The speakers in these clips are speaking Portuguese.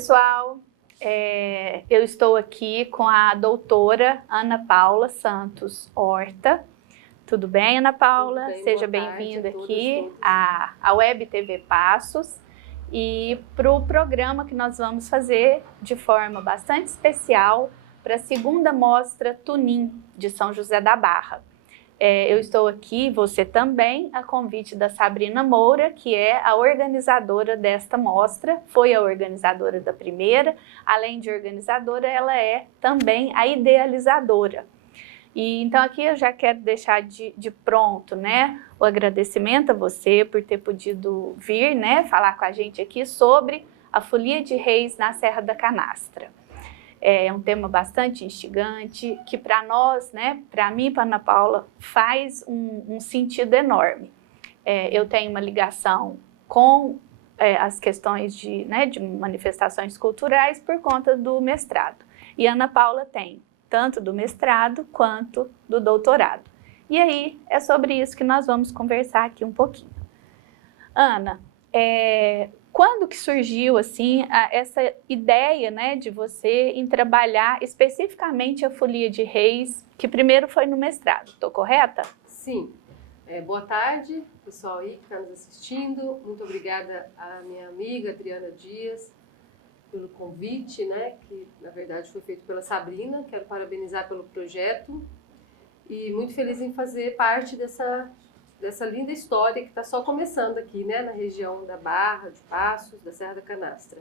pessoal, eu estou aqui com a doutora Ana Paula Santos Horta. Tudo bem, Ana Paula? Tudo bem, seja bem-vinda aqui à Web TV Passos e para o programa que nós vamos fazer de forma bastante especial para a segunda mostra Tunim de São José da Barra. Eu estou aqui, você também, a convite da Sabrina Moura, que é a organizadora desta mostra, foi a organizadora da primeira, além de organizadora, ela é também a idealizadora. E então aqui eu já quero deixar de pronto, né, o agradecimento a você por ter podido vir, né, falar com a gente aqui sobre a Folia de Reis na Serra da Canastra. É um tema bastante instigante, que para nós, né, para mim e para a Ana Paula, faz um sentido enorme. Eu tenho uma ligação com as questões de manifestações culturais por conta do mestrado. E a Ana Paula tem tanto do mestrado quanto do doutorado. E aí, é sobre isso que nós vamos conversar aqui um pouquinho. Ana, quando que surgiu assim essa ideia, né, de você em trabalhar especificamente a Folia de Reis, que primeiro foi no mestrado, estou correta? Sim. Boa tarde, pessoal aí que está nos assistindo. Muito obrigada à minha amiga Adriana Dias pelo convite, né, que na verdade foi feito pela Sabrina. Quero parabenizar pelo projeto e muito feliz em fazer parte dessa linda história que está só começando aqui, né, na região da Barra, de Passos, da Serra da Canastra.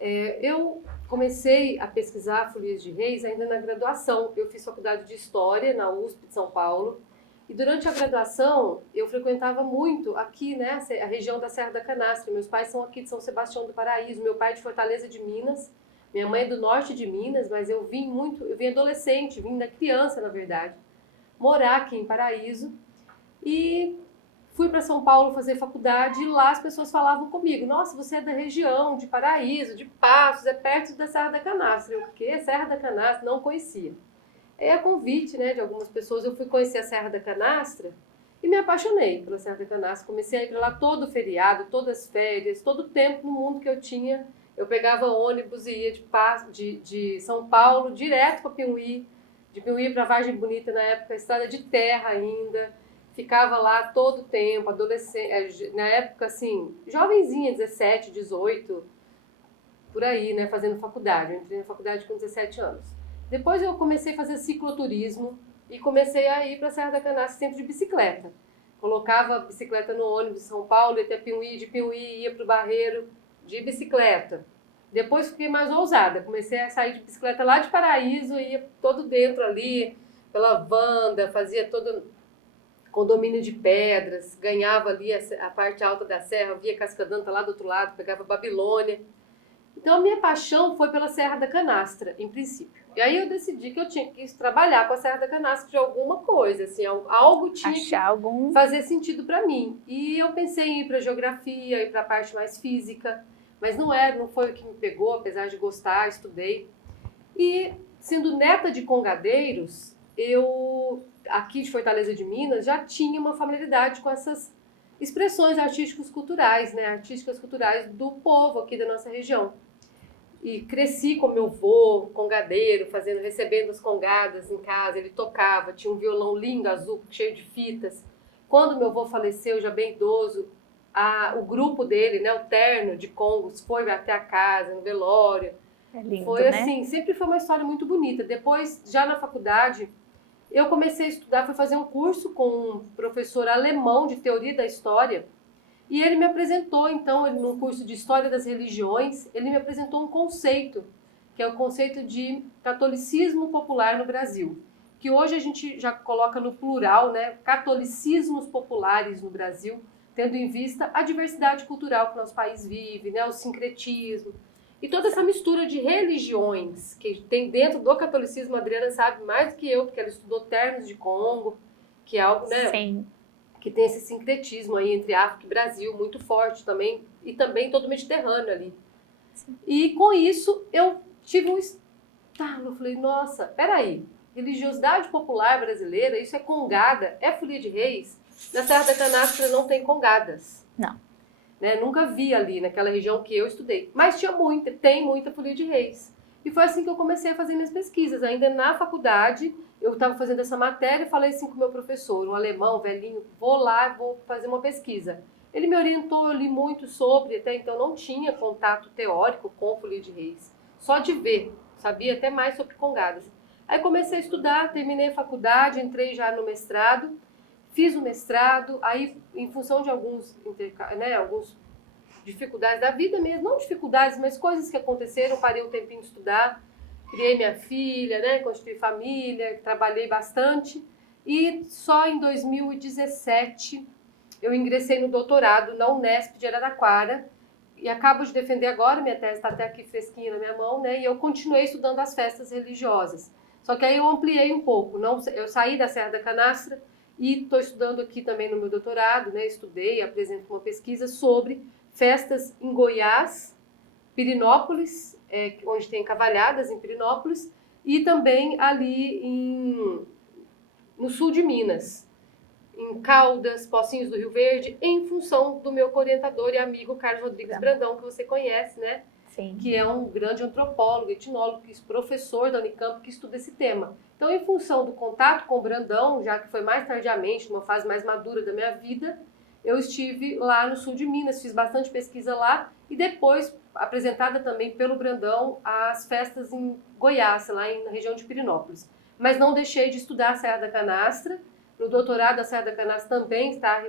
Eu comecei a pesquisar Folias de Reis ainda na graduação. Eu fiz faculdade de História na USP de São Paulo e durante a graduação eu frequentava muito aqui, né, a região da Serra da Canastra. Meus pais são aqui de São Sebastião do Paraíso, meu pai é de Fortaleza de Minas, minha mãe é do norte de Minas, mas eu vim adolescente, vim da criança, na verdade, morar aqui em Paraíso. E fui para São Paulo fazer faculdade e lá as pessoas falavam comigo: nossa, você é da região de Paraíso, de Passos, é perto da Serra da Canastra. Eu, o quê? Serra da Canastra? Não conhecia. É a convite, né, de algumas pessoas, eu fui conhecer a Serra da Canastra e me apaixonei pela Serra da Canastra. Comecei a ir para lá todo feriado, todas as férias, todo o tempo no mundo que eu tinha. Eu pegava ônibus e ia de São Paulo direto para Piauí, de Piauí para Vargem Bonita, na época, estrada de terra ainda. Ficava lá todo o tempo, adolescente, na época, assim, jovenzinha, 17, 18, por aí, né, fazendo faculdade. Eu entrei na faculdade com 17 anos. Depois eu comecei a fazer cicloturismo e comecei a ir para a Serra da Canastra sempre de bicicleta. Colocava a bicicleta no ônibus de São Paulo, ia até Piauí, de Piauí ia para o Barreiro de bicicleta. Depois fiquei mais ousada, comecei a sair de bicicleta lá de Paraíso, ia todo dentro ali, pela Wanda, fazia todo condomínio de pedras, ganhava ali a parte alta da serra, via Cascadanta lá do outro lado, pegava Babilônia. Então a minha paixão foi pela Serra da Canastra, em princípio. E aí eu decidi que eu tinha que trabalhar com a Serra da Canastra de alguma coisa, assim, algo tinha que fazer sentido para mim. E eu pensei em ir para geografia, ir para a parte mais física, mas não foi o que me pegou, apesar de gostar, estudei. E sendo neta de congadeiros, eu, aqui de Fortaleza de Minas, já tinha uma familiaridade com essas expressões artísticas culturais, né? Artísticas culturais do povo aqui da nossa região. E cresci com meu avô, congadeiro, recebendo as congadas em casa. Ele tocava, tinha um violão lindo, azul, cheio de fitas. Quando meu avô faleceu, já bem idoso, o grupo dele, né, o terno de congos, foi até a casa, no velório. É lindo, foi né? assim, sempre foi uma história muito bonita. Depois, já na faculdade, eu comecei a estudar, fui fazer um curso com um professor alemão de teoria da história e ele me apresentou, então, num curso de história das religiões, ele me apresentou um conceito, que é o conceito de catolicismo popular no Brasil, que hoje a gente já coloca no plural, né, catolicismos populares no Brasil, tendo em vista a diversidade cultural que o nosso país vive, né, o sincretismo, e toda essa mistura de religiões que tem dentro do catolicismo. A Adriana sabe mais do que eu, porque ela estudou ternos de Congo, que é algo, né, sim, que tem esse sincretismo aí entre África e Brasil muito forte também, e também todo o Mediterrâneo ali. Sim. E com isso eu tive um estalo, eu falei, nossa, peraí, religiosidade popular brasileira, isso é congada, é folia de reis, na Serra da Canastra não tem congadas. Não. né? Nunca vi ali naquela região que eu estudei. Mas tem muita folia de reis. E foi assim que eu comecei a fazer minhas pesquisas. Ainda na faculdade, eu estava fazendo essa matéria e falei assim com o meu professor, um alemão, velhinho, vou lá, vou fazer uma pesquisa. Ele me orientou, eu li muito sobre, até então não tinha contato teórico com folia de reis. Só de ver, sabia até mais sobre congadas. Aí comecei a estudar, terminei a faculdade, entrei já no mestrado, fiz o mestrado, aí em função de alguns dificuldades da vida mesmo, não dificuldades, mas coisas que aconteceram, parei um tempinho de estudar, criei minha filha, né, constituí família, trabalhei bastante e só em 2017 eu ingressei no doutorado na Unesp de Araraquara e acabo de defender agora, minha tese está até aqui fresquinha na minha mão, né, e eu continuei estudando as festas religiosas. Só que aí eu ampliei um pouco, eu saí da Serra da Canastra e estou estudando aqui também no meu doutorado, né, estudei, apresento uma pesquisa sobre festas em Goiás, Pirenópolis, onde tem cavalhadas em Pirenópolis, e também ali no sul de Minas, em Caldas, Pocinhos do Rio Verde, em função do meu orientador e amigo Carlos Rodrigues Brandão, que você conhece, né? Sim. Que é um grande antropólogo, etnólogo, professor da Unicamp que estuda esse tema. Então, em função do contato com o Brandão, já que foi mais tardiamente, numa fase mais madura da minha vida, eu estive lá no sul de Minas, fiz bastante pesquisa lá e depois, apresentada também pelo Brandão, as festas em Goiás, lá na região de Pirenópolis. Mas não deixei de estudar a Serra da Canastra. No doutorado, a Serra da Canastra também está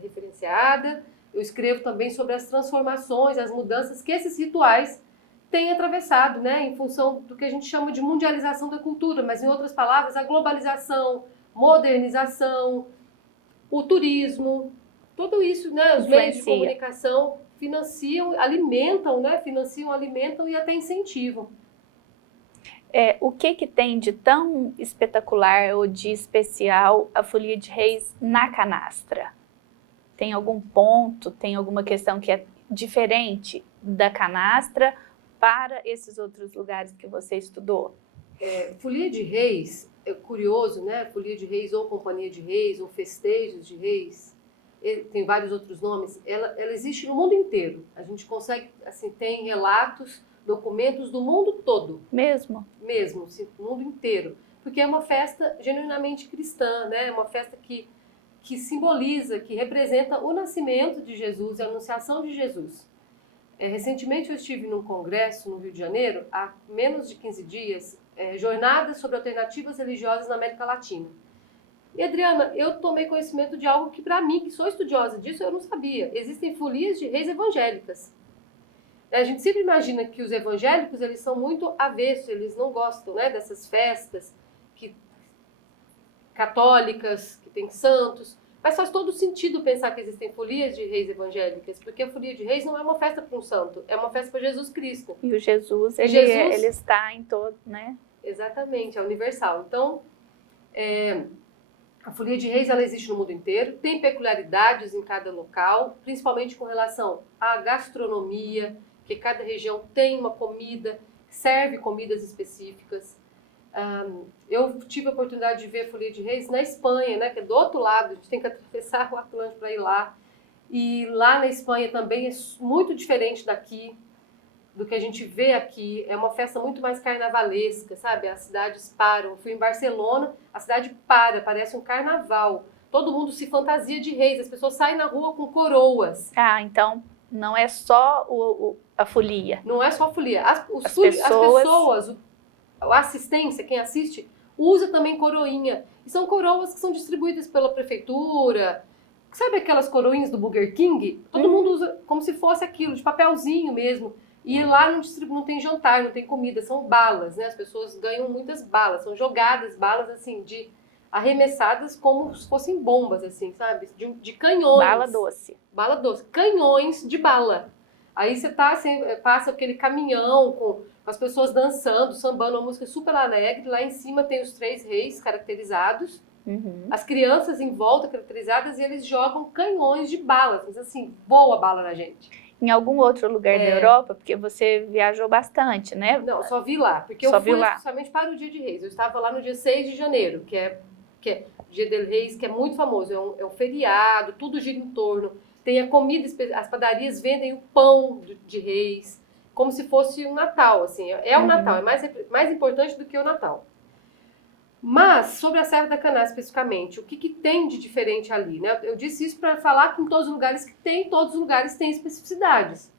referenciada. Eu escrevo também sobre as transformações, as mudanças que esses rituais têm atravessado, né, em função do que a gente chama de mundialização da cultura, mas, em outras palavras, a globalização, modernização, o turismo, tudo isso, né, os meios de comunicação financiam, alimentam e até incentivam. O que tem de tão espetacular ou de especial a folia de reis na canastra? Tem algum ponto, tem alguma questão que é diferente da canastra para esses outros lugares que você estudou? Folia de reis, é curioso, né? Folia de reis ou companhia de reis ou festejos de reis, tem vários outros nomes, ela existe no mundo inteiro. A gente consegue, assim, tem relatos, documentos do mundo todo. Mesmo, assim, do mundo inteiro. Porque é uma festa genuinamente cristã, né? É uma festa que simboliza, que representa o nascimento de Jesus, a anunciação de Jesus. Recentemente eu estive num congresso no Rio de Janeiro, há menos de 15 dias, jornadas sobre alternativas religiosas na América Latina. E, Adriana, eu tomei conhecimento de algo que, para mim, que sou estudiosa disso, eu não sabia. Existem folias de reis evangélicas. A gente sempre imagina que os evangélicos, eles são muito avessos, eles não gostam, né, dessas festas católicas, que tem santos. Mas faz todo sentido pensar que existem folias de reis evangélicas, porque a folia de reis não é uma festa para um santo, é uma festa para Jesus Cristo. E o Jesus, ele está em todo, né? Exatamente, é universal. Então, a folia de reis, ela existe no mundo inteiro, tem peculiaridades em cada local, principalmente com relação à gastronomia, que cada região tem uma comida, serve comidas específicas. Eu tive a oportunidade de ver a folia de reis na Espanha, né, que é do outro lado, a gente tem que atravessar o Atlântico para ir lá. E lá na Espanha também é muito diferente daqui, do que a gente vê aqui. É uma festa muito mais carnavalesca, sabe? As cidades param. Eu fui em Barcelona, a cidade parece um carnaval. Todo mundo se fantasia de reis, as pessoas saem na rua com coroas. Então não é só a folia. Não é só a folia. As pessoas, a assistência, quem assiste, usa também coroinha. E são coroas que são distribuídas pela prefeitura. Sabe aquelas coroinhas do Burger King? Todo mundo usa como se fosse aquilo, de papelzinho mesmo. E lá não tem jantar, não tem comida, são balas, né? As pessoas ganham muitas balas, são jogadas balas, assim, arremessadas como se fossem bombas, assim, sabe? De canhões. Bala doce. Bala doce. Canhões de bala. Aí você passa aquele caminhão com as pessoas dançando, sambando, uma música super alegre. Lá em cima tem os 3 reis caracterizados. Uhum. As crianças em volta caracterizadas e eles jogam canhões de balas. Mas assim, voa a bala na gente. Em algum outro lugar da Europa? Porque você viajou bastante, né? Não, só vi lá. Porque eu fui especialmente para o Dia de Reis. Eu estava lá no dia 6 de janeiro, que é Dia de Reis, que é muito famoso. É um feriado, tudo gira em torno tem a comida, as padarias vendem o pão de Reis, como se fosse um Natal, assim, é o Natal, é mais importante do que o Natal. Mas, sobre a Serra da Canastra especificamente, o que tem de diferente ali, né? Eu disse isso para falar que em todos os lugares todos os lugares têm especificidades.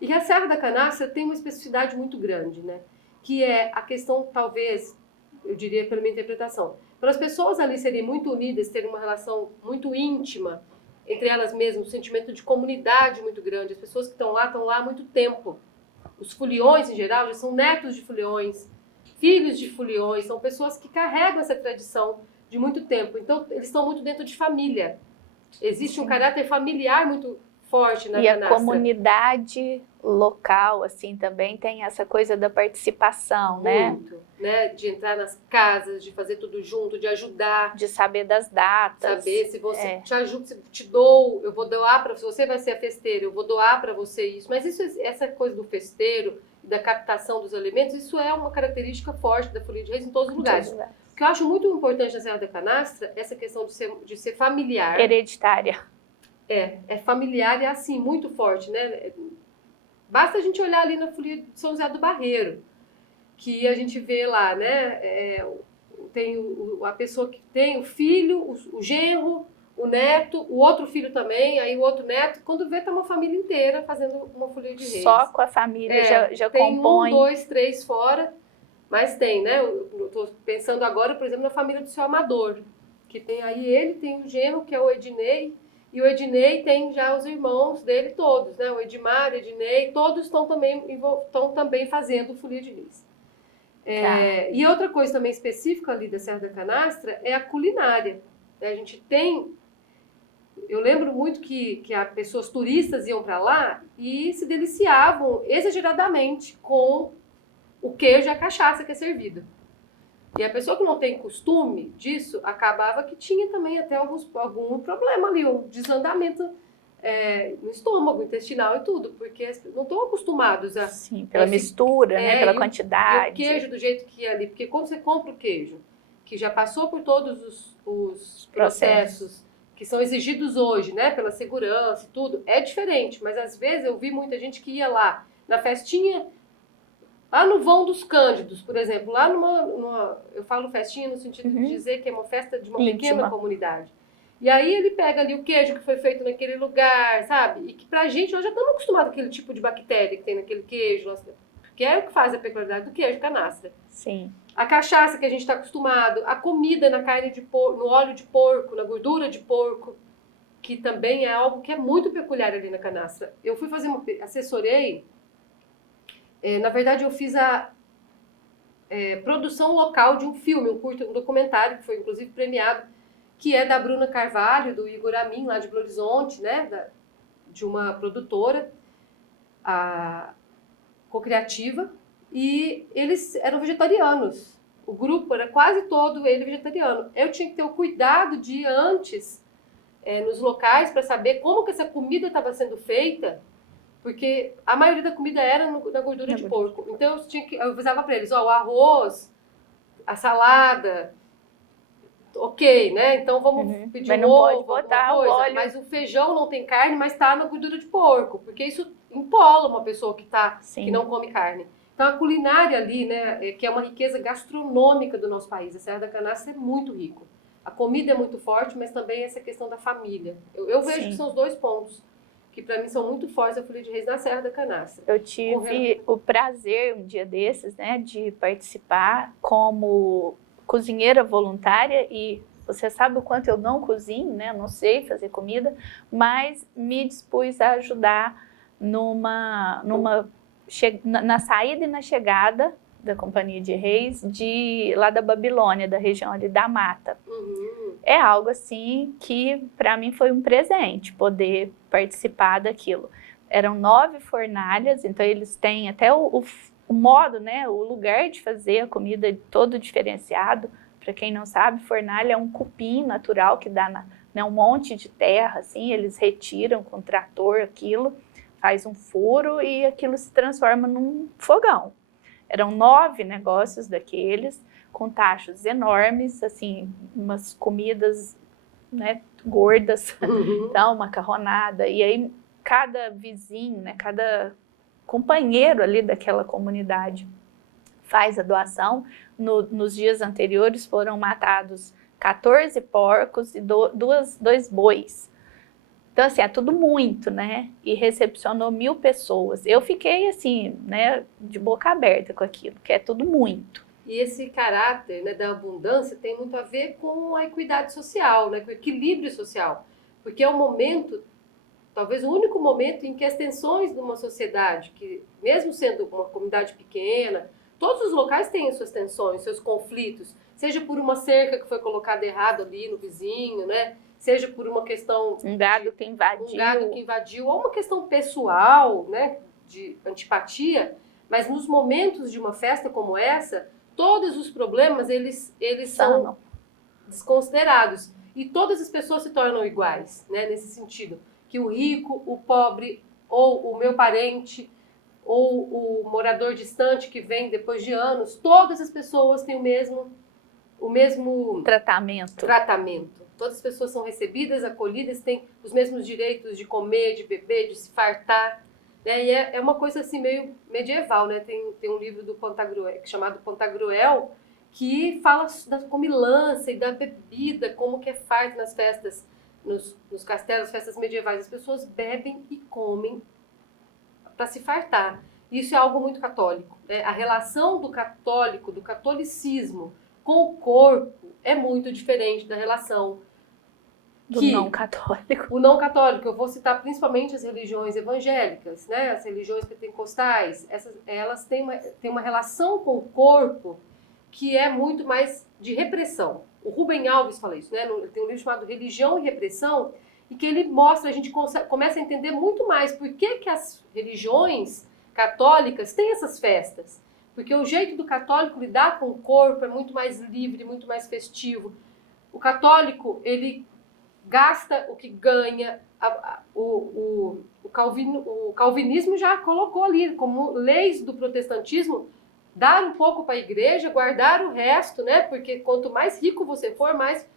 E a Serra da Canastra tem uma especificidade muito grande, né? Que é a questão, talvez, eu diria pela minha interpretação, pelas pessoas ali serem muito unidas, terem uma relação muito íntima entre elas mesmas, um sentimento de comunidade muito grande. As pessoas que estão lá há muito tempo. Os foliões, em geral, já são netos de foliões, filhos de foliões, são pessoas que carregam essa tradição de muito tempo. Então, eles estão muito dentro de família. Existe um caráter familiar muito forte na Canastra. E a comunidade local, assim, também tem essa coisa da participação, muito, né? De entrar nas casas, de fazer tudo junto, de ajudar. De saber das datas. Saber se você te ajuda, se te dou, eu vou doar para você, vai ser a festeira, eu vou doar para você isso. Mas essa coisa do festeiro, da captação dos alimentos, isso é uma característica forte da Folia de Reis em todos os lugares. O que eu acho muito importante na Serra da Canastra é essa questão de ser familiar. Hereditária. É familiar e é assim, muito forte, né? Basta a gente olhar ali na Folia de São José do Barreiro, que a gente vê lá, né? Tem a pessoa que tem o filho, o genro, o neto, o outro filho também, aí o outro neto, quando vê, tá uma família inteira fazendo uma Folia de Reis. Só com a família já tem compõe. Tem 1, 2, 3 fora, mas tem, né? Eu tô pensando agora, por exemplo, na família do seu Amador, que tem aí ele, tem o genro, que é o Ednei, e o Ednei tem já os irmãos dele todos, né? O Edmar, Ednei, todos estão também fazendo Folia de Reis. E outra coisa também específica ali da Serra da Canastra é a culinária. A gente tem... Eu lembro muito que as pessoas turistas iam para lá e se deliciavam exageradamente com o queijo e a cachaça que é servido. E a pessoa que não tem costume disso, acabava que tinha também até algum problema ali, um desandamento no estômago, intestinal e tudo, porque não estão acostumados a... Sim, pela mistura, né, pela quantidade. E o queijo do jeito que é ali, porque quando você compra o queijo, que já passou por todos os processos que são exigidos hoje, né, pela segurança e tudo, é diferente, mas às vezes eu vi muita gente que ia lá na festinha, lá no Vão dos Cândidos, por exemplo, lá eu falo festinha no sentido de dizer que é uma festa de uma pequena comunidade. E aí ele pega ali o queijo que foi feito naquele lugar, sabe? E que pra gente, nós já estamos acostumados com aquele tipo de bactéria que tem naquele queijo, que é o que faz a peculiaridade do queijo canastra. Sim. A cachaça que a gente está acostumado, a comida na carne de porco, no óleo de porco, na gordura de porco, que também é algo que é muito peculiar ali na canastra. Eu fui fazer assessorei, na verdade eu fiz a produção local de um filme, um documentário, que foi inclusive premiado, que é da Bruna Carvalho, do Igor Amin, lá de Belo Horizonte, né, de uma produtora, a Cocriativa, e eles eram vegetarianos. O grupo era quase todo ele vegetariano. Eu tinha que ter o cuidado de ir antes nos locais para saber como que essa comida estava sendo feita, porque a maioria da comida era na gordura de porco. Então eu avisava para eles, o arroz, a salada, ok, né? Então vamos pedir mas um não ovo, pode botar o óleo. Mas o feijão não tem carne, mas está na gordura de porco, porque isso empola uma pessoa que não come carne. Então a culinária ali, né, que é uma riqueza gastronômica do nosso país, a Serra da Canastra é muito rico. A comida é muito forte, mas também essa questão da família. Eu vejo que são os dois pontos que para mim são muito fortes da Folia de Reis na Serra da Canastra. Eu tive o prazer um dia desses, né, de participar como cozinheira voluntária, e você sabe o quanto eu não cozinho, né? Eu não sei fazer comida, mas me dispus a ajudar na saída e na chegada da Companhia de Reis lá da Babilônia, da região ali da Mata. É algo assim que para mim foi um presente poder participar daquilo. Eram 9 fornalhas, então eles têm até o modo, né, o lugar de fazer a comida todo diferenciado. Para quem não sabe, fornalha é um cupim natural que dá um monte de terra, assim, eles retiram com trator aquilo, faz um furo e aquilo se transforma num fogão. Eram 9 negócios daqueles, com tachos enormes, assim, umas comidas né, gordas, então macarronada, e aí cada vizinho, né, cada companheiro ali daquela comunidade faz a doação. Nos dias anteriores foram matados 14 porcos e dois bois. Então, assim, é tudo muito, né? E recepcionou 1.000 pessoas. Eu fiquei, assim, né, de boca aberta com aquilo, que é tudo muito. E esse caráter, né, da abundância tem muito a ver com a equidade social, né, com o equilíbrio social. Porque é um momento, talvez o único momento em que as tensões de uma sociedade, que mesmo sendo uma comunidade pequena, todos os locais têm suas tensões, seus conflitos, seja por uma cerca que foi colocada errado ali no vizinho, né? Seja por uma questão... Um gado que invadiu, ou uma questão pessoal, né, de antipatia, mas nos momentos de uma festa como essa, todos os problemas, eles são desconsiderados. E todas as pessoas se tornam iguais, né, nesse sentido. Que o rico, o pobre, ou o meu parente, ou o morador distante que vem depois de anos, todas as pessoas têm o mesmo tratamento. Todas as pessoas são recebidas, acolhidas, têm os mesmos direitos de comer, de beber, de se fartar. Né? E é uma coisa assim meio medieval, né? Tem um livro do Pantagruel, chamado Pantagruel, que fala da comilança e da bebida, como que é farto nas festas, nos castelos, festas medievais. As pessoas bebem e comem para se fartar. Isso é algo muito católico. Né? A relação do católico, do catolicismo com o corpo é muito diferente da relação do não católico. O não católico, eu vou citar principalmente as religiões evangélicas, né? As religiões pentecostais, elas têm uma relação com o corpo que é muito mais de repressão. O Rubem Alves fala isso, né? Tem um livro chamado Religião e Repressão, e que ele mostra, a gente começa a entender muito mais por que as religiões católicas têm essas festas. Porque o jeito do católico lidar com o corpo é muito mais livre, muito mais festivo. O católico, ele gasta o que ganha. O calvinismo já colocou ali, como leis do protestantismo, dar um pouco para a igreja, guardar o resto, né? Porque quanto mais rico você for, mais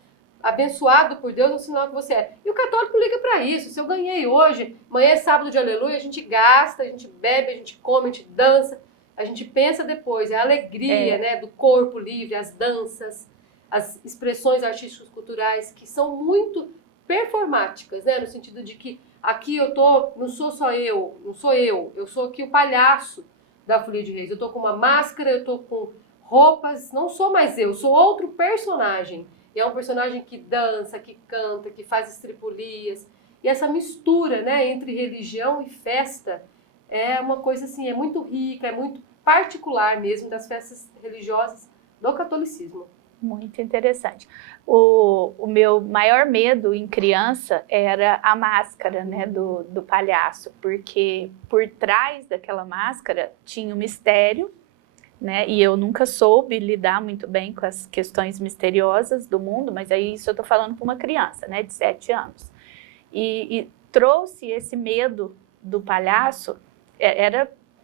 abençoado por Deus é o sinal que você é. E o católico liga para isso. Se eu ganhei hoje, amanhã é sábado de aleluia, a gente gasta, a gente bebe, a gente come, a gente dança, a gente pensa depois. É a alegria, né, do corpo livre, as danças, as expressões artísticas culturais que são muito performáticas, né, no sentido de que aqui não sou eu sou aqui o palhaço da Folia de Reis. Eu tô com uma máscara, eu tô com roupas, não sou mais eu, sou outro personagem. E é um personagem que dança, que canta, que faz estripulias. E essa mistura, né, entre religião e festa é uma coisa assim, é muito rica, é muito particular mesmo das festas religiosas do catolicismo. Muito interessante. O meu maior medo em criança era a máscara, né, do palhaço, porque por trás daquela máscara tinha um mistério, né, e eu nunca soube lidar muito bem com as questões misteriosas do mundo, mas aí isso eu estou falando para uma criança, né, de 7 anos. E trouxe esse medo do palhaço,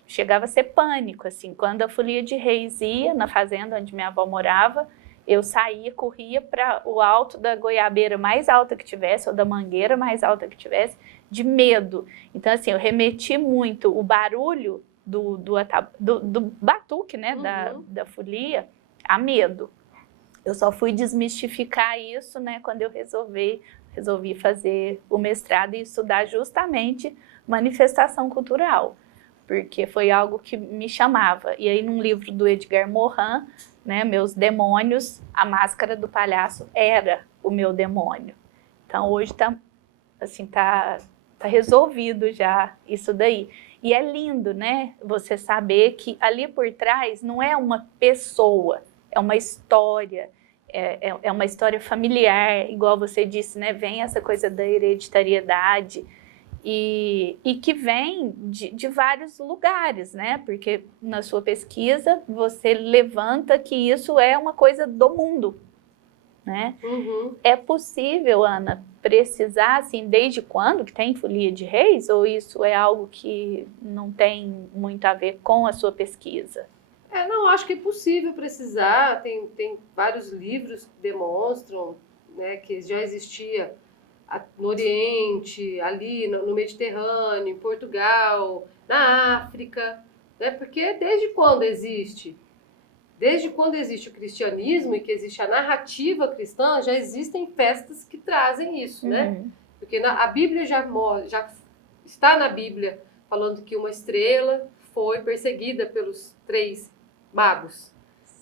chegava a ser pânico, assim, quando a Folia de Reis ia na fazenda onde minha avó morava, eu saía, corria para o alto da goiabeira mais alta que tivesse, ou da mangueira mais alta que tivesse, de medo. Então, assim, eu remeti muito o barulho do batuque, né, da folia, a medo. Eu só fui desmistificar isso, né, quando eu resolvi fazer o mestrado e estudar justamente manifestação cultural, porque foi algo que me chamava. E aí, num livro do Edgar Morin, né, Meus Demônios, a máscara do palhaço era o meu demônio. Então, hoje tá resolvido já isso daí. E é lindo, né, você saber que ali por trás não é uma pessoa, é uma história, é uma história familiar, igual você disse, né, vem essa coisa da hereditariedade, e que vem de vários lugares, né? Porque na sua pesquisa você levanta que isso é uma coisa do mundo, né? Uhum. É possível, Ana, precisar, assim, desde quando que tem Folia de Reis? Ou isso é algo que não tem muito a ver com a sua pesquisa? Não, acho que é possível precisar. Tem vários livros que demonstram, né, que já existia no Oriente, ali no Mediterrâneo, em Portugal, na África, né? Porque desde quando existe? Desde quando existe o cristianismo e que existe a narrativa cristã, já existem festas que trazem isso, né? Porque a Bíblia já está na Bíblia falando que uma estrela foi perseguida pelos 3 magos.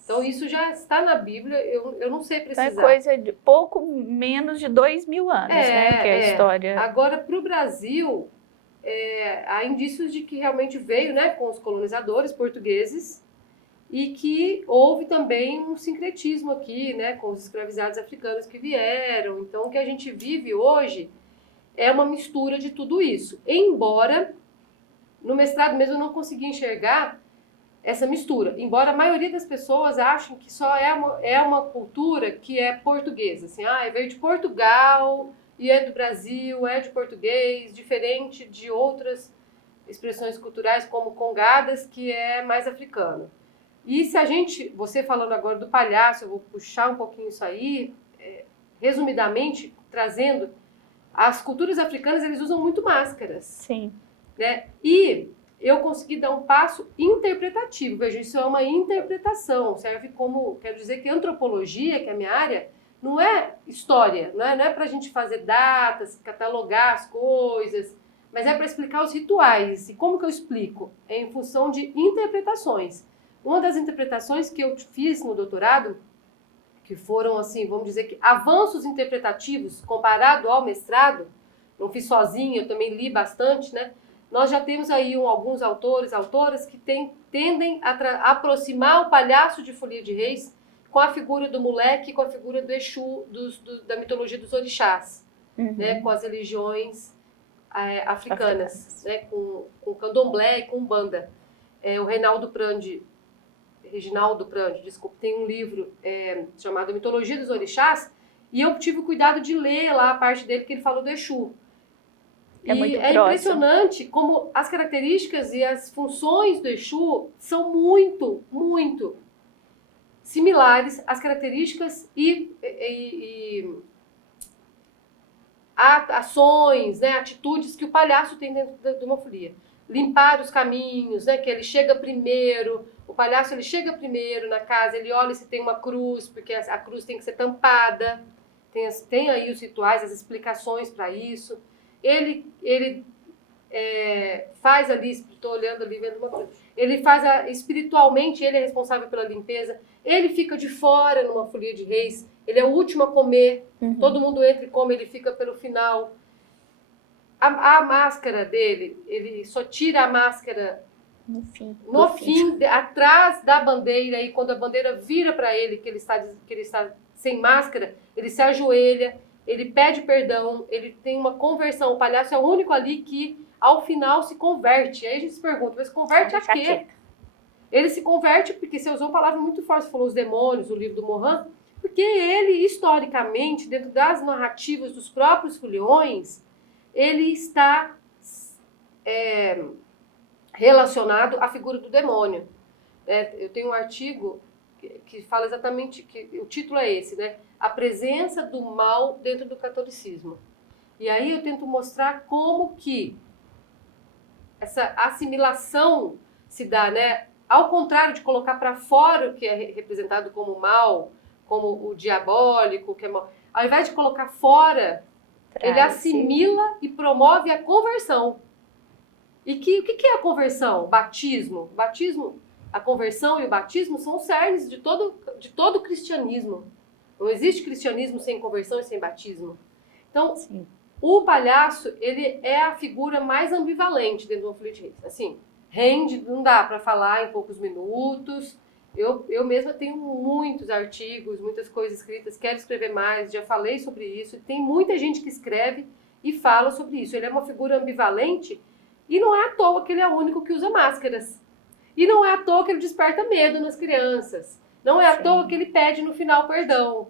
Então isso já está na Bíblia, eu não sei precisar. Então é coisa de pouco menos de 2000 anos, né? Que é a história. Agora, para o Brasil, há indícios de que realmente veio, né, com os colonizadores portugueses e que houve também um sincretismo aqui, né, com os escravizados africanos que vieram. Então, o que a gente vive hoje é uma mistura de tudo isso. Embora, no mestrado mesmo eu não consegui enxergar essa mistura. Embora a maioria das pessoas achem que só é uma cultura que é portuguesa. Assim, veio de Portugal e é do Brasil, é de português, diferente de outras expressões culturais como congadas, que é mais africano. E se você falando agora do palhaço, eu vou puxar um pouquinho isso aí, resumidamente, trazendo, as culturas africanas, eles usam muito máscaras. Sim. Né? E eu consegui dar um passo interpretativo. Veja, isso é uma interpretação, serve como, quero dizer que antropologia, que é a minha área, não é história, não é para a gente fazer datas, catalogar as coisas, mas é para explicar os rituais. E como que eu explico? É em função de interpretações. Uma das interpretações que eu fiz no doutorado, que foram, assim, vamos dizer que avanços interpretativos comparado ao mestrado, não fiz sozinha, eu também li bastante, né? Nós já temos aí alguns autoras que tendem a aproximar o palhaço de Folia de Reis com a figura do moleque, com a figura do Exu, da mitologia dos orixás, né? Com as religiões africanas, né? Com candomblé e com umbanda. O Reginaldo Prandi, desculpa, tem um livro chamado Mitologia dos Orixás, e eu tive o cuidado de ler lá a parte dele que ele falou do Exu. É impressionante como as características e as funções do Exu são muito, muito similares às características e ações, né, atitudes que o palhaço tem dentro de uma folia. Limpar os caminhos, né, que ele chega primeiro, o palhaço ele chega primeiro na casa, ele olha se tem uma cruz, porque a cruz tem que ser tampada, tem aí os rituais, as explicações para isso. Ele faz ali, estou olhando ali, vendo uma coisa, ele faz espiritualmente, ele é responsável pela limpeza, ele fica de fora numa folia de reis, ele é o último a comer, todo mundo entra e come, ele fica pelo final. A máscara dele, ele só tira a máscara no fim, atrás da bandeira, e quando a bandeira vira para ele, que ele está sem máscara, ele se ajoelha, ele pede perdão, ele tem uma conversão. O palhaço é o único ali que, ao final, se converte. Aí a gente se pergunta, mas converte a quê? Ele se converte porque você usou uma palavra muito forte, você falou os demônios, o livro do Mohan, porque ele, historicamente, dentro das narrativas dos próprios foliões, ele está relacionado à figura do demônio. Eu tenho um artigo que fala exatamente, o título é esse, né? A presença do mal dentro do catolicismo. E aí eu tento mostrar como que essa assimilação se dá, né? Ao contrário de colocar para fora o que é representado como mal, como o diabólico, que é mal, ao invés de colocar fora, ele assimila e promove a conversão. E o que é a conversão? Batismo. A conversão e o batismo são os cernes de todo o cristianismo. Não existe cristianismo sem conversão e sem batismo. Então, sim, o palhaço, ele é a figura mais ambivalente dentro do Folia de Reis. Assim, não dá para falar em poucos minutos. Eu mesma tenho muitos artigos, muitas coisas escritas, quero escrever mais, já falei sobre isso. E tem muita gente que escreve e fala sobre isso. Ele é uma figura ambivalente e não é à toa que ele é o único que usa máscaras. E não é à toa que ele desperta medo nas crianças. Não é à toa que ele pede no final perdão.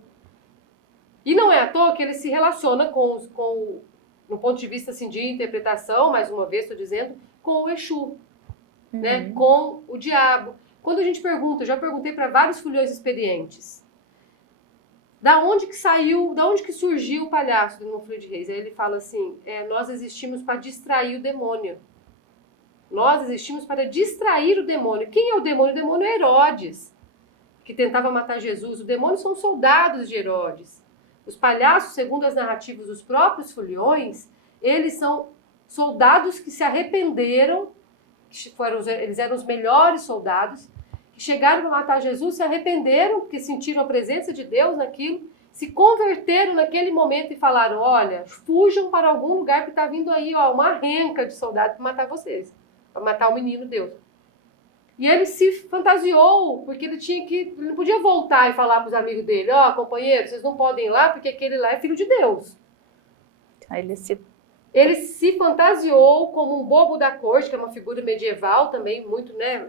E não é à toa que ele se relaciona no ponto de vista assim, de interpretação, mais uma vez estou dizendo, com o Exu, né? Com o diabo. Quando a gente pergunta, eu já perguntei para vários foliões experientes, Da onde que surgiu o palhaço do Uma Folia de Reis? Aí ele fala assim, nós existimos para distrair o demônio. Nós existimos para distrair o demônio. Quem é o demônio? O demônio é Herodes, que tentava matar Jesus. O demônio são soldados de Herodes. Os palhaços, segundo as narrativas dos próprios foliões, eles são soldados que se arrependeram, eles eram os melhores soldados, que chegaram para matar Jesus, se arrependeram, porque sentiram a presença de Deus naquilo, se converteram naquele momento e falaram, olha, fujam para algum lugar que está vindo aí uma renca de soldados para matar vocês, para matar o menino Deus. E ele se fantasiou, porque ele não podia voltar e falar para os amigos dele, companheiro, vocês não podem ir lá, porque aquele lá é filho de Deus. Ele se fantasiou como um bobo da corte, que é uma figura medieval também, muito, né,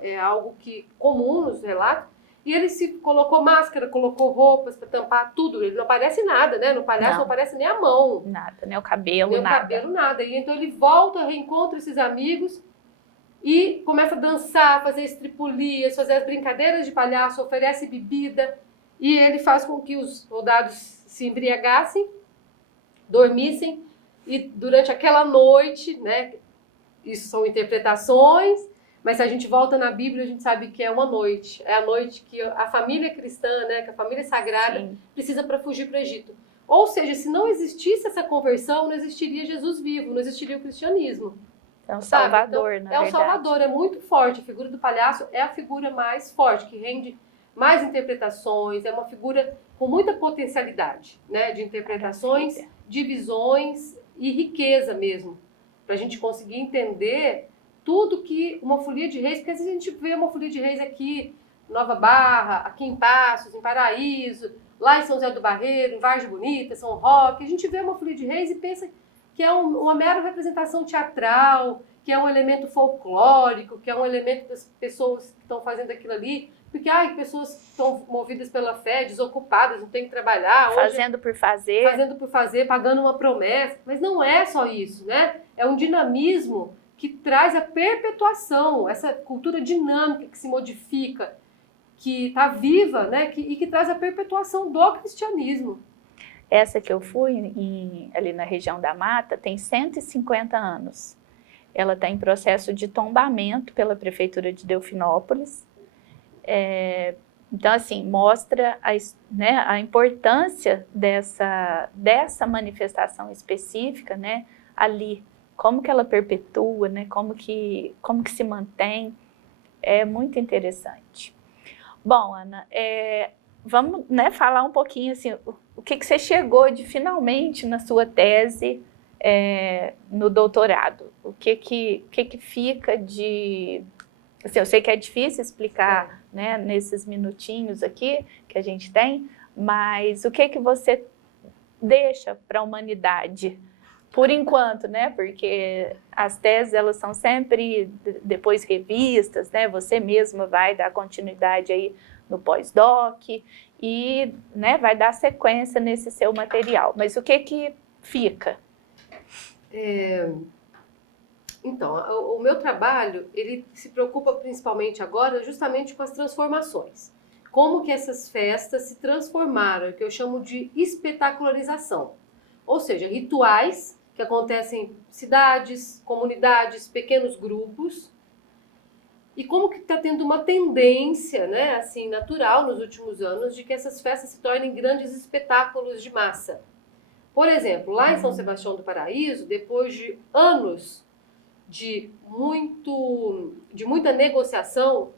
é algo comum nos relatos. E ele se colocou máscara, colocou roupas para tampar tudo. Ele não aparece nada, né? No palhaço não aparece nem a mão. Nada, nem o cabelo, nem nada. Nem o cabelo, nada. E então ele volta, reencontra esses amigos e começa a dançar, fazer estripulias, fazer as brincadeiras de palhaço, oferece bebida. E ele faz com que os soldados se embriagassem, dormissem. E durante aquela noite, né? Isso são interpretações. Mas se a gente volta na Bíblia, a gente sabe que é uma noite. É a noite que a família cristã, né, que a família sagrada, sim, precisa para fugir para o Egito. Ou seja, se não existisse essa conversão, não existiria Jesus vivo, não existiria o cristianismo. É o Salvador, então, na verdade. É o Salvador, é muito forte. A figura do palhaço é a figura mais forte, que rende mais interpretações, é uma figura com muita potencialidade, né, de interpretações, de visões e riqueza mesmo, para a gente conseguir entender tudo que uma folia de reis, porque às vezes a gente vê uma folia de reis aqui, Nova Barra, aqui em Passos, em Paraíso, lá em São José do Barreiro, em Vargem Bonita, São Roque, a gente vê uma folia de reis e pensa que é uma mera representação teatral, que é um elemento folclórico, que é um elemento das pessoas que estão fazendo aquilo ali, porque pessoas estão movidas pela fé, desocupadas, não tem que trabalhar. Fazendo por fazer. Fazendo por fazer, pagando uma promessa. Mas não é só isso, né? É um dinamismo que traz a perpetuação, essa cultura dinâmica que se modifica, que está viva, né? E que traz a perpetuação do cristianismo. Essa que eu fui, ali na região da Mata, tem 150 anos. Ela está em processo de tombamento pela Prefeitura de Delfinópolis. Então, assim, mostra a importância dessa manifestação específica, né, ali. Como que ela perpetua, né? Como que se mantém, é muito interessante. Bom, Ana, vamos, né, falar um pouquinho assim, o que você chegou de finalmente na sua tese no doutorado? O que fica de... Assim, eu sei que é difícil explicar, né, nesses minutinhos aqui que a gente tem, mas o que você deixa para a humanidade? Por enquanto, né? Porque as teses, elas são sempre depois revistas, né? Você mesma vai dar continuidade aí no pós-doc e, né, vai dar sequência nesse seu material. Mas o que fica? Então, o meu trabalho, ele se preocupa principalmente agora justamente com as transformações. Como que essas festas se transformaram, que eu chamo de espetacularização. Ou seja, rituais que acontecem em cidades, comunidades, pequenos grupos, e como que está tendo uma tendência, né, assim, natural nos últimos anos, de que essas festas se tornem grandes espetáculos de massa. Por exemplo, lá em São Sebastião do Paraíso, depois de anos de muita negociação,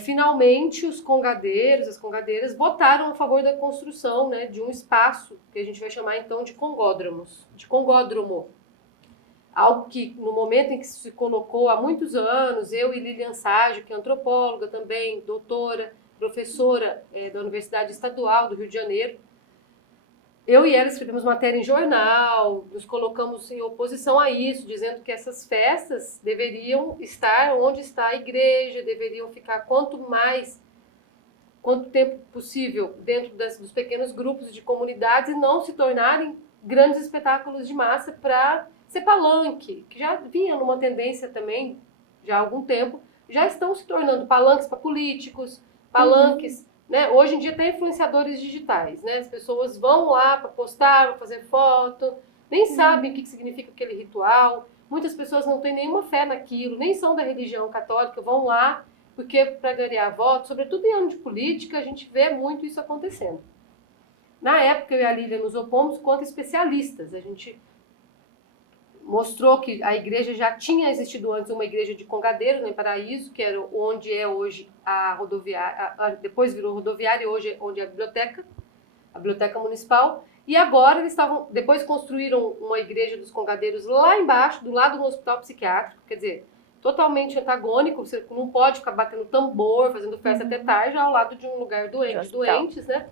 finalmente os congadeiros, as congadeiras, votaram a favor da construção, né, de um espaço que a gente vai chamar então de congódromo. Algo que no momento em que se colocou há muitos anos, eu e Lilian Ságio, que é antropóloga também, doutora, professora da Universidade Estadual do Rio de Janeiro, eu e ela escrevemos matéria em jornal, nos colocamos em oposição a isso, dizendo que essas festas deveriam estar onde está a igreja, deveriam ficar quanto tempo possível dentro dos pequenos grupos de comunidades e não se tornarem grandes espetáculos de massa para ser palanque, que já vinha numa tendência também, já há algum tempo, já estão se tornando palanques para políticos, palanques né? Hoje em dia tem influenciadores digitais, né? As pessoas vão lá para postar, para fazer foto, nem sabem o que significa aquele ritual. Muitas pessoas não têm nenhuma fé naquilo, nem são da religião católica, vão lá porque para ganhar votos, sobretudo em ano de política, a gente vê muito isso acontecendo. Na época, eu e a Lília nos opomos contra especialistas. A gente mostrou que a igreja já tinha existido antes uma igreja de Congadeiros, em Paraíso, que era onde é hoje a rodoviária, depois virou rodoviária, e hoje é onde é a biblioteca municipal. E agora eles depois construíram uma igreja dos Congadeiros lá embaixo, do lado do hospital psiquiátrico, quer dizer, totalmente antagônico, você não pode ficar batendo tambor, fazendo festa até tarde, ao lado de um lugar doentes, né?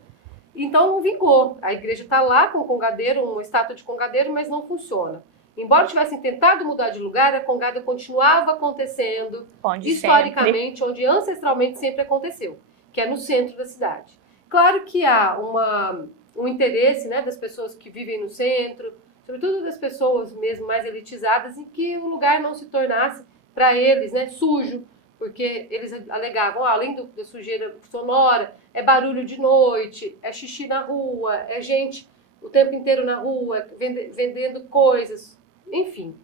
Então não vingou. A igreja está lá com o Congadeiro, uma estátua de Congadeiro, mas não funciona. Embora tivessem tentado mudar de lugar, a Congada continuava acontecendo historicamente, onde ancestralmente sempre aconteceu, que é no centro da cidade. Claro que há um interesse, né, das pessoas que vivem no centro, sobretudo das pessoas mesmo mais elitizadas, em que o lugar não se tornasse para eles, né, sujo, porque eles alegavam, além da sujeira sonora, é barulho de noite, é xixi na rua, é gente o tempo inteiro na rua, vendendo coisas, enfim.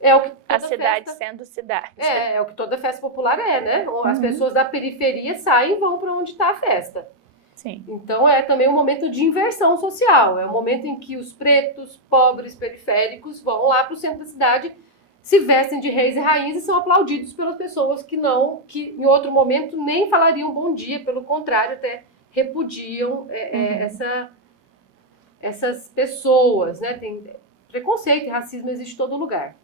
É o que a cidade sendo cidade. É o que toda festa popular é, né? As pessoas da periferia saem e vão para onde está a festa. Sim. Então é também um momento de inversão social, é um momento em que os pretos, pobres, periféricos vão lá para o centro da cidade, se vestem de reis e rainhas e são aplaudidos pelas pessoas que em outro momento nem falariam bom dia, pelo contrário, até repudiam essas pessoas, né? Tem preconceito e racismo existe em todo lugar.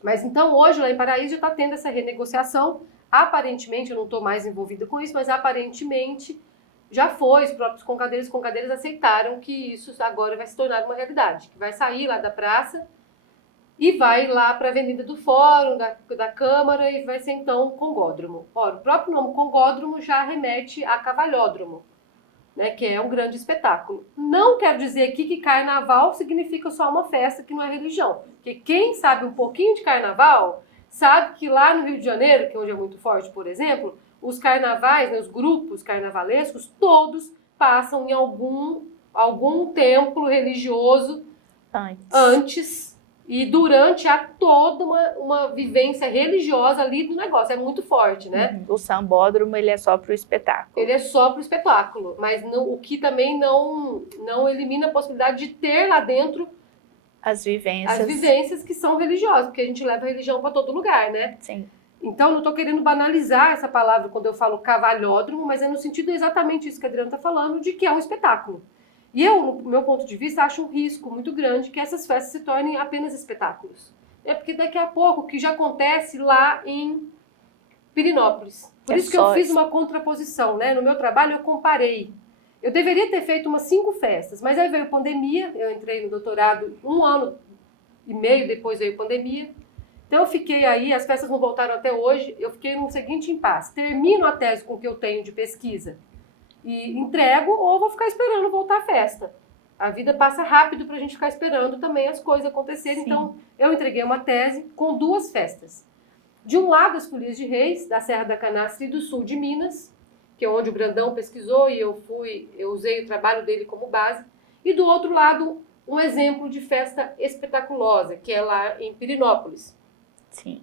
Mas então hoje lá em Paraíso já está tendo essa renegociação, aparentemente, eu não estou mais envolvida com isso, mas aparentemente já foi, os próprios congadeiros aceitaram que isso agora vai se tornar uma realidade, que vai sair lá da praça e vai lá para a Avenida do Fórum, da Câmara, e vai ser então Congódromo. Ora, o próprio nome Congódromo já remete a cavalhódromo, né, que é um grande espetáculo. Não quero dizer aqui que carnaval significa só uma festa que não é religião. Porque quem sabe um pouquinho de carnaval, sabe que lá no Rio de Janeiro, que é onde é muito forte, por exemplo, os carnavais, né, os grupos carnavalescos, todos passam em algum templo religioso antes e durante toda uma vivência religiosa ali do negócio. É muito forte, né? O sambódromo, ele é só para o espetáculo. Ele é só para o espetáculo, mas o que também não elimina a possibilidade de ter lá dentro as vivências que são religiosas, porque a gente leva a religião para todo lugar, né? Sim. Então, não estou querendo banalizar essa palavra quando eu falo cavalhódromo, mas é no sentido exatamente isso que a Adriana está falando, de que é um espetáculo. E eu, no meu ponto de vista, acho um risco muito grande que essas festas se tornem apenas espetáculos. É porque daqui a pouco, o que já acontece lá em Pirenópolis. Por isso que eu fiz uma contraposição, né? No meu trabalho eu comparei. Eu deveria ter feito umas 5 festas, mas aí veio pandemia, eu entrei no doutorado 1 ano e meio depois veio pandemia. Então eu fiquei aí, as festas não voltaram até hoje, eu fiquei no seguinte impasse. Termino a tese com o que eu tenho de pesquisa e entrego, ou vou ficar esperando voltar a festa. A vida passa rápido para a gente ficar esperando também as coisas acontecerem. Sim. Então eu entreguei uma tese com 2 festas. De um lado, as Folias de Reis, da Serra da Canastra e do sul de Minas, que é onde o Brandão pesquisou e eu usei o trabalho dele como base. E do outro lado, um exemplo de festa espetaculosa, que é lá em Pirenópolis. Sim.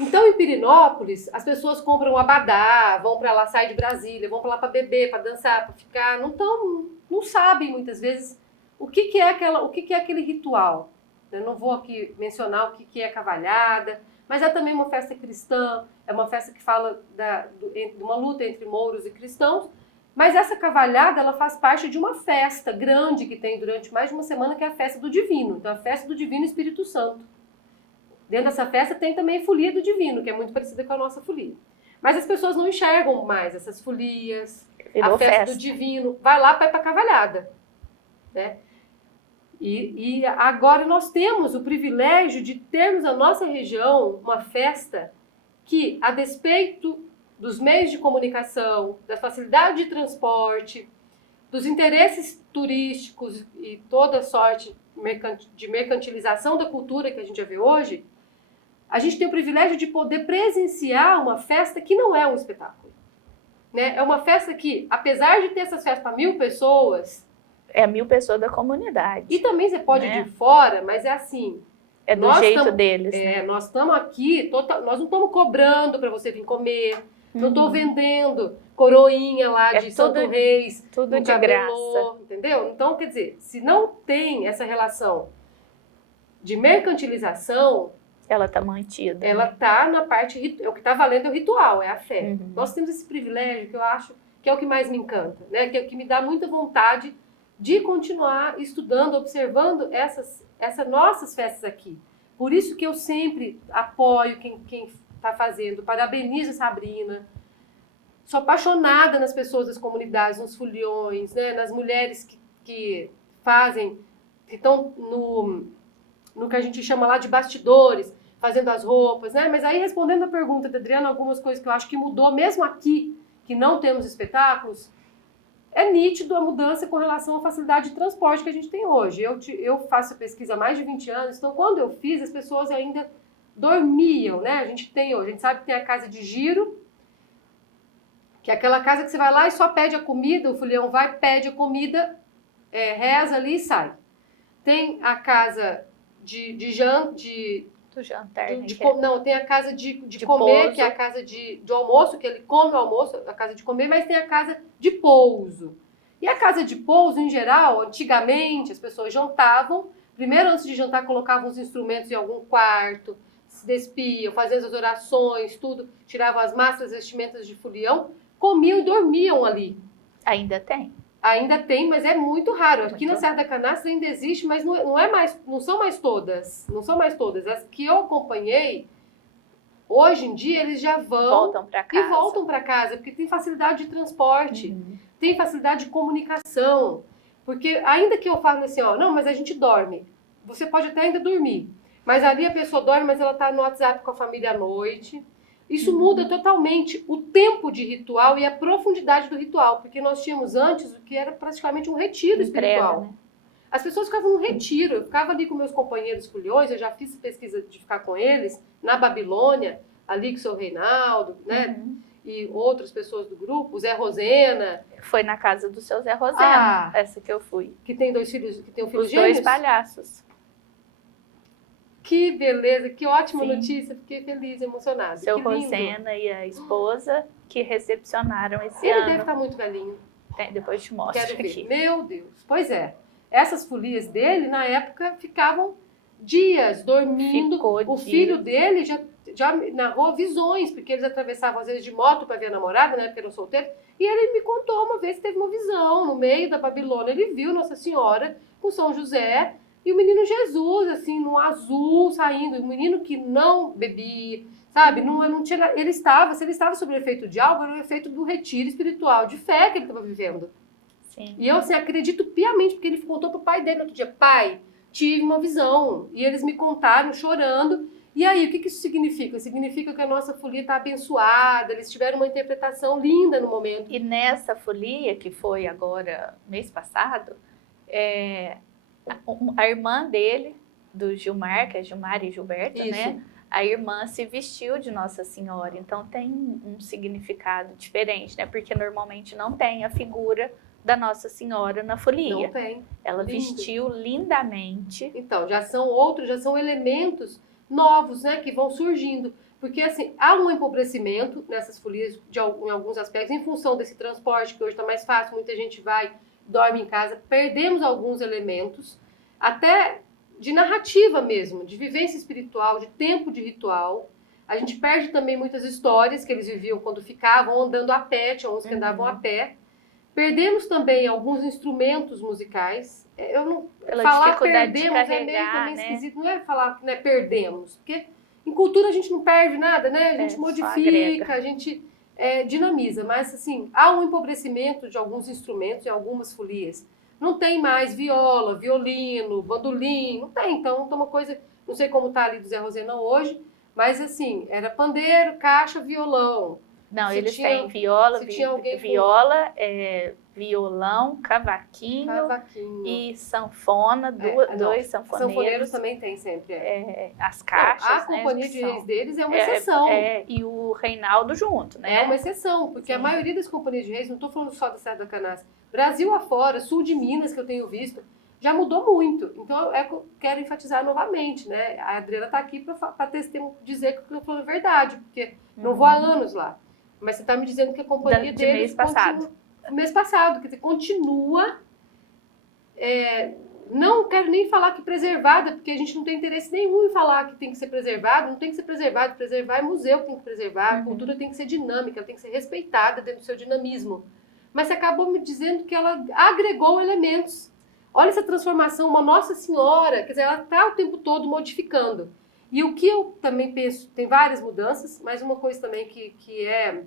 Então, em Pirenópolis, as pessoas compram abadá, vão para lá, saem de Brasília, vão para lá para beber, para dançar, para ficar, não sabem muitas vezes o que é aquele ritual. Eu não vou aqui mencionar o que é cavalhada, mas é também uma festa cristã, é uma festa que fala de uma luta entre mouros e cristãos, mas essa cavalhada ela faz parte de uma festa grande que tem durante mais de uma semana, que é a festa do Divino, então a festa do Divino Espírito Santo. Dentro dessa festa tem também a folia do Divino, que é muito parecida com a nossa folia. Mas as pessoas não enxergam mais essas folias, a festa do Divino. Vai lá para ir para a cavalhada. Né? E agora nós temos o privilégio de termos na nossa região uma festa que, a despeito dos meios de comunicação, da facilidade de transporte, dos interesses turísticos e toda sorte de mercantilização da cultura que a gente já vê hoje, a gente tem o privilégio de poder presenciar uma festa que não é um espetáculo. né? É uma festa que, apesar de ter essas festas para 1000 pessoas... É 1000 pessoas da comunidade. E também você pode ir né? de fora, mas é assim... É do jeito deles, né? Nós estamos aqui, nós não estamos cobrando para você vir comer, não estou vendendo coroinha lá de Santo Reis, tudo de cabelô, graça. entendeu? Então, quer dizer, se não tem essa relação de mercantilização... Ela está mantida. Ela está na parte... O que está valendo é o ritual, é a fé. Nós temos esse privilégio que eu acho que é o que mais me encanta, né? Que é o que me dá muita vontade de continuar estudando, observando essas nossas festas aqui. Por isso que eu sempre apoio quem está fazendo, parabenizo a Sabrina. Sou apaixonada nas pessoas das comunidades, nos foliões, né? Nas mulheres que fazem, que estão no que a gente chama lá de bastidores, fazendo as roupas, né? Mas aí, respondendo a pergunta da Adriana, algumas coisas que eu acho que mudou, mesmo aqui, que não temos espetáculos, é nítido a mudança com relação à facilidade de transporte que a gente tem hoje. Eu faço pesquisa há mais de 20 anos, então quando eu fiz, as pessoas ainda dormiam, né? A gente sabe que tem a casa de giro, que é aquela casa que você vai lá e só pede a comida, o folião vai, pede a comida, reza ali e sai. Tem a casa do jantar, não, tem a casa de comer, pouso. Que é a casa de almoço, que ele come o almoço, a casa de comer, mas tem a casa de pouso. E a casa de pouso, em geral, antigamente, as pessoas jantavam, primeiro antes de jantar colocavam os instrumentos em algum quarto, se despiam, faziam as orações, tudo, tiravam as máscaras, vestimentas de folião, comiam e dormiam ali. Ainda tem. Ainda tem, mas é muito raro. Aqui na Serra da Canastra ainda existe, mas não são mais todas. Não são mais todas. As que eu acompanhei, hoje em dia, eles já voltam para casa, porque tem facilidade de transporte, tem facilidade de comunicação. Porque ainda que eu falo assim, não, mas a gente dorme. Você pode até ainda dormir. Mas ali a pessoa dorme, mas ela está no WhatsApp com a família à noite. Isso muda totalmente o tempo de ritual e a profundidade do ritual, porque nós tínhamos antes o que era praticamente um retiro espiritual. Né? As pessoas ficavam no retiro, eu ficava ali com meus companheiros foliões, eu já fiz pesquisa de ficar com eles, na Babilônia, ali com o seu Reinaldo, né? E outras pessoas do grupo, o Zé Rosena. Foi na casa do seu Zé Rosena, essa que eu fui. Que tem 2 filhos, que tem um filho Os gêmeos? 2 palhaços. Que beleza, que ótima notícia, fiquei feliz, emocionada. Seu que lindo. Rosena e a esposa que recepcionaram esse ano. Ele deve estar muito velhinho. Depois te mostro. Quero ver. Aqui. Meu Deus. Pois é, essas folias dele, na época, ficavam dias dormindo. O filho dele já narrou visões, porque eles atravessavam às vezes de moto para ver a namorada, né, porque eram solteiros. E ele me contou uma vez que teve uma visão, no meio da Babilônia, ele viu Nossa Senhora com São José, e o menino Jesus, assim, no azul, saindo. Um menino que não bebia, sabe? Não tinha, se ele estava sob o efeito de algo, era o efeito do retiro espiritual, de fé que ele estava vivendo. Sim. E eu, assim, acredito piamente, porque ele contou pro pai dele no outro dia, pai, tive uma visão. E eles me contaram, chorando. E aí, o que isso significa? Significa que a nossa folia está abençoada, eles tiveram uma interpretação linda no momento. E nessa folia, que foi agora, mês passado, a irmã dele, do Gilmar, que é Gilmar e Gilberto, né? A irmã se vestiu de Nossa Senhora, então tem um significado diferente, né? Porque normalmente não tem a figura da Nossa Senhora na folia. Não tem. Ela vestiu lindamente. Então, já são elementos novos, né? Que vão surgindo. Porque, assim, há um empobrecimento nessas folias em alguns aspectos, em função desse transporte, que hoje está mais fácil, muita gente dorme em casa, perdemos alguns elementos, até de narrativa mesmo, de vivência espiritual, de tempo de ritual. A gente perde também muitas histórias que eles viviam quando ficavam andando a pé, tinha uns que andavam a pé. Perdemos também alguns instrumentos musicais. Falar perdemos é meio também esquisito, não é falar que perdemos, porque em cultura a gente não perde nada, né? A gente modifica, a gente dinamiza, mas assim, há um empobrecimento de alguns instrumentos em algumas folias. Não tem mais viola, violino, bandolim, não tem. Então, uma coisa, não sei como está ali do Zé Rosena hoje, mas assim, era pandeiro, caixa, violão. Não, Se eles tinha- têm viola, se tinha alguém com- viola, violão, cavaquinho e sanfona, não, dois sanfoneiros sanfoneiros. também tem sempre. As Não, caixas, a né, companhia que de são- reis deles é uma exceção. E o Reinaldo junto, né? É uma exceção, porque a Sim. maioria das companhias de reis, não estou falando só da Serra da Canastra, Brasil afora, sul de Minas, que eu tenho visto, já mudou muito. Então, eu quero enfatizar novamente, né? A Adriana está aqui para dizer que eu estou falando a verdade, porque não vou há anos lá. Mas você está me dizendo que a companhia De deles mês passado. Mês passado, quer dizer, continua. Não quero nem falar que preservada, porque a gente não tem interesse nenhum em falar que tem que ser preservado, não tem que ser preservado. Preservar é museu que tem que preservar, a cultura tem que ser dinâmica, ela tem que ser respeitada dentro do seu dinamismo. Mas você acabou me dizendo que ela agregou elementos. Olha essa transformação, uma Nossa Senhora, quer dizer, ela está o tempo todo modificando. E o que eu também penso, tem várias mudanças, mas uma coisa também que é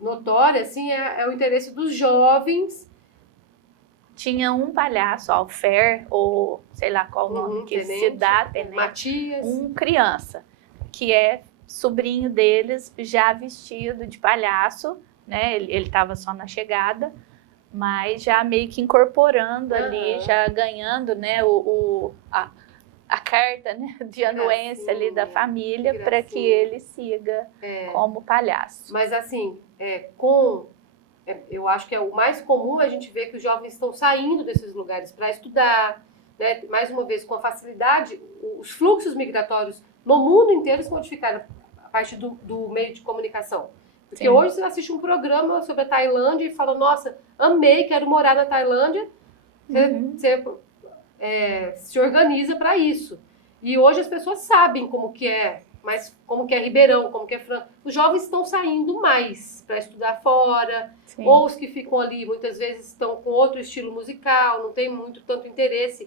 notória, assim, é o interesse dos jovens. Tinha um palhaço, Alfer, ou sei lá qual o nome que se dá, Tenente, Matias. um criança, que é sobrinho deles, já vestido de palhaço, né? Ele estava só na chegada, mas já meio que incorporando ali, já ganhando, né, a carta, né, de anuência ali da família para que ele siga como palhaço. Mas assim, eu acho que é o mais comum a gente ver que os jovens estão saindo desses lugares para estudar, né? Mais uma vez, com a facilidade, os fluxos migratórios no mundo inteiro se modificaram a partir do meio de comunicação. Porque hoje você assiste um programa sobre a Tailândia e fala, nossa, amei, quero morar na Tailândia. Você se organiza para isso. E hoje as pessoas sabem como que é, mas como que é Ribeirão, como que é Franca. Os jovens estão saindo mais para estudar fora, ou os que ficam ali muitas vezes estão com outro estilo musical, não tem tanto interesse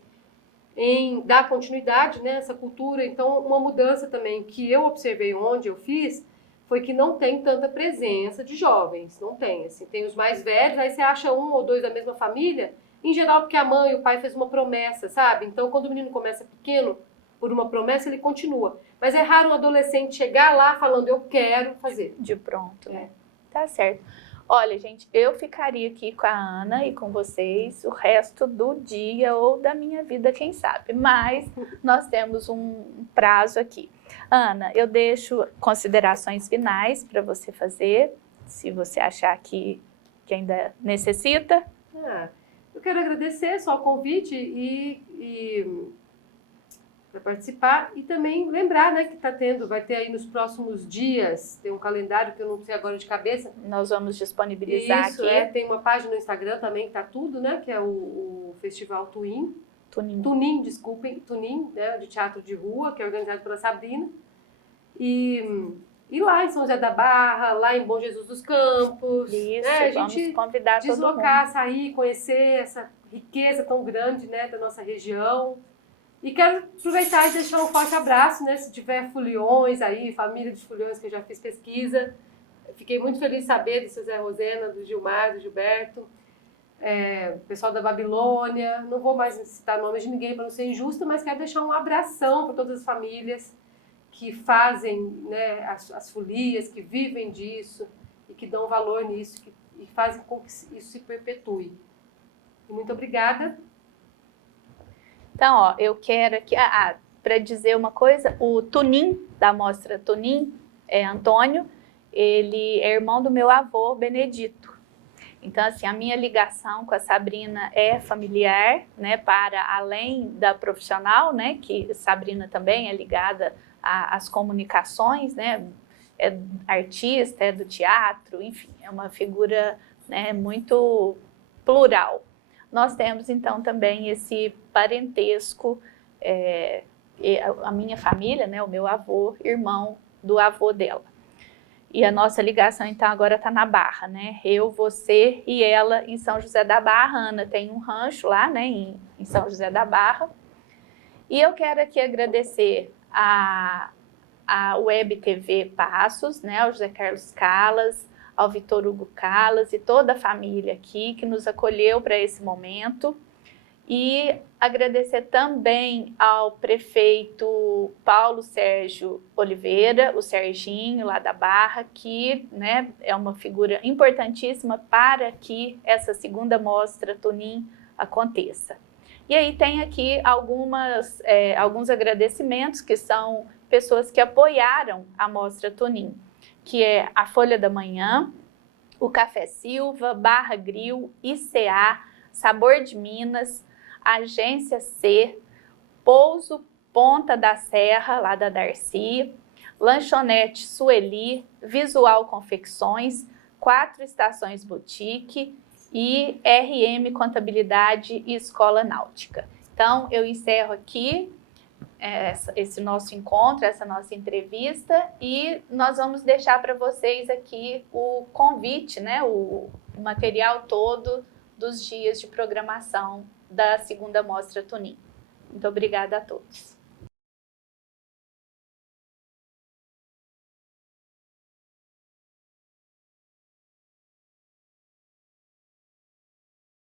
em dar continuidade nessa cultura. Então, uma mudança também que eu observei onde eu fiz foi que não tem tanta presença de jovens, não tem. Assim, tem os mais velhos, aí você acha um ou dois da mesma família, em geral porque a mãe e o pai fez uma promessa, sabe? Então, quando o menino começa pequeno, por uma promessa, ele continua. Mas é raro um adolescente chegar lá falando, eu quero fazer. De pronto, né? Tá certo. Olha, gente, eu ficaria aqui com a Ana e com vocês o resto do dia ou da minha vida, quem sabe. Mas nós temos um prazo aqui. Ana, eu deixo considerações finais para você fazer, se você achar que ainda necessita. Eu quero agradecer só o convite para participar e também lembrar, né, que vai ter aí nos próximos dias, tem um calendário que eu não sei agora de cabeça. Nós vamos disponibilizar aqui. Tem uma página no Instagram também que tá tudo, né, que é o Festival Tunim, né, de teatro de rua, que é organizado pela Sabrina. E lá em São José da Barra, lá em Bom Jesus dos Campos. Isso, né, a vamos gente convidar deslocar, todo mundo. sair, conhecer essa riqueza tão grande, né, da nossa região. E quero aproveitar e deixar um forte abraço, né? Se tiver foliões aí, família de foliões que eu já fiz pesquisa. Fiquei muito feliz de saber do seu Zé Rosena, do Gilmar, do Gilberto, pessoal da Babilônia. Não vou mais citar nomes de ninguém para não ser injusta, mas quero deixar um abração para todas as famílias que fazem, né, as folias, que vivem disso e que dão valor nisso e fazem com que isso se perpetue. E muito obrigada. Então, ó, eu quero aqui, para dizer uma coisa, o Tunim, da mostra Tunim, Antônio, ele é irmão do meu avô, Benedito. Então, assim, a minha ligação com a Sabrina é familiar, né, para além da profissional, né, que Sabrina também é ligada às comunicações, né, é artista, é do teatro, enfim, é uma figura, né, muito plural. Nós temos, então, também esse parentesco, a minha família, né, o meu avô, irmão do avô dela. E a nossa ligação, então, agora está na Barra, né? Eu, você e ela em São José da Barra. A Ana tem um rancho lá, né, em São José da Barra. E eu quero aqui agradecer a Web TV Passos, né, ao José Carlos Calas, ao Vitor Hugo Calas e toda a família aqui que nos acolheu para esse momento. E agradecer também ao prefeito Paulo Sérgio Oliveira, o Serginho, lá da Barra, que, né, é uma figura importantíssima para que essa segunda mostra Tunim aconteça. E aí tem aqui alguns agradecimentos, que são pessoas que apoiaram a mostra Tunim, que é a Folha da Manhã, o Café Silva, Barra Grill, ICA, Sabor de Minas, Agência C, Pouso Ponta da Serra, lá da Darcy, Lanchonete Sueli, Visual Confecções, 4 Estações Boutique e RM Contabilidade e Escola Náutica. Então, eu encerro aqui esse nosso encontro, essa nossa entrevista, e nós vamos deixar para vocês aqui o convite, né, o material todo dos dias de programação da segunda mostra Tunim. Muito obrigada a todos.